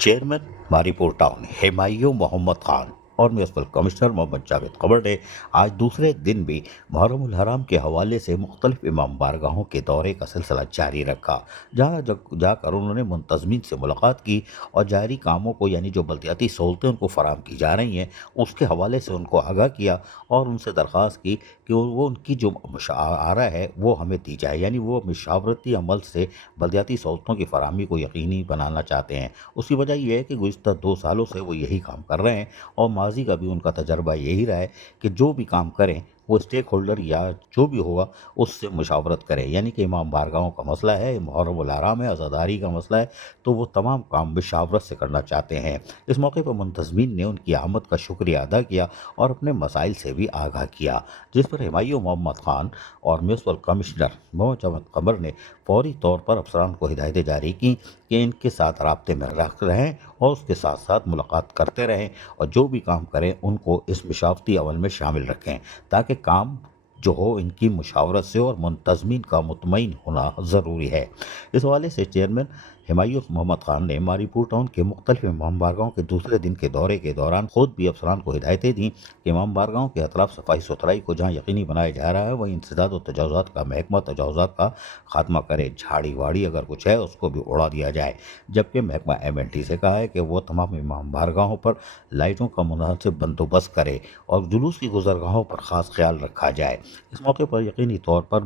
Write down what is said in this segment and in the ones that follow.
Chairman ماری پور town Humayun Muhammad Khan اور میونسپل کمشنر محمد جاوید قمر نے آج دوسرے دن بھی محرم الحرام کے حوالے سے مختلف امام بارگاہوں کے دورے کا سلسلہ جاری رکھا، جہاں جا کر انہوں نے منتظمین سے ملاقات کی اور جاری کاموں کو یعنی جو بلدیاتی سہولتیں ان کو فراہم کی جا رہی ہیں اس کے حوالے سے ان کو آگاہ کیا اور ان سے درخواست کی کہ وہ ان کی جو مشاورہ ہے وہ ہمیں دی جائے، یعنی وہ مشاورتی عمل سے بلدیاتی سہولتوں کی فراہمی کو یقینی بنانا چاہتے ہیں۔ اس کی وجہ یہ ہے کہ گزشتہ 2 سالوں سے وہ یہی کام کر رہے ہیں اور ماضی کا بھی ان کا تجربہ یہی رہا ہے کہ جو بھی کام کریں وہ اسٹیک ہولڈر یا جو بھی ہوگا اس سے مشاورت کریں، یعنی کہ امام بارگاہوں کا مسئلہ ہے، محرم الحرام ہے، عزاداری کا مسئلہ ہے، تو وہ تمام کام مشاورت سے کرنا چاہتے ہیں۔ اس موقع پر منتظمین نے ان کی آمد کا شکریہ ادا کیا اور اپنے مسائل سے بھی آگاہ کیا، جس پر ہمایوں محمد خان اور میونسپل کمشنر محمد جاوید قمر نے فوری طور پر افسران کو ہدایتیں جاری کی کہ ان کے ساتھ رابطے میں رہیں اور اس کے ساتھ ساتھ ملاقات کرتے رہیں اور جو بھی کام کریں ان کو اس مشاورتی عمل میں شامل رکھیں تاکہ کام جو ہو ان کی مشاورت سے اور منتظمین کا مطمئن ہونا ضروری ہے۔ اس حوالے سے چیئرمین ہمایوں محمد خان نے ماری پور ٹاؤن کے مختلف امام بارگاہوں کے دوسرے دن کے دورے کے دوران خود بھی افسران کو ہدایتیں دیں کہ امام بارگاہوں کے اطراف صفائی ستھرائی کو جہاں یقینی بنایا جا رہا ہے وہیں انسداد و تجاوزات کا محکمہ تجاوزات کا خاتمہ کرے، جھاڑی واڑی اگر کچھ ہے اس کو بھی اڑا دیا جائے، جبکہ محکمہ M&T سے کہا ہے کہ وہ تمام امام بارگاہوں پر لائٹوں کا مناسب بندوبست کرے اور جلوس کی گزرگاہوں پر خاص خیال رکھا جائے۔ اس موقع پر یقینی طور پر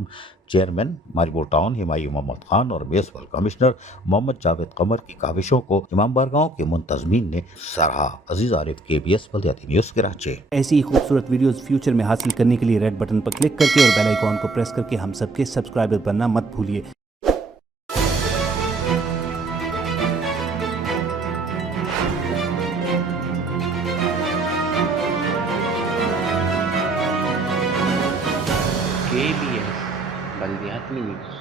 چیئرمین ماری پور ٹاؤن ہمایوں محمد خان اور میونسپل کمشنر محمد جاوید قمر کی کاوشوں کو امام بارگاہوں کے منتظمین نے سراہا۔ عزیز عارف، KBS بلدیاتی نیوز کراچی۔ ایسی ہی خوبصورت ویڈیوز فیوچر میں حاصل کرنے کے لیے ریڈ بٹن پر کلک کر کے اور بیل آئیکن کو پریس کر کے ہم سب کے سبسکرائبر بننا مت بھولیے۔ KBS بلدیاتی نیوز۔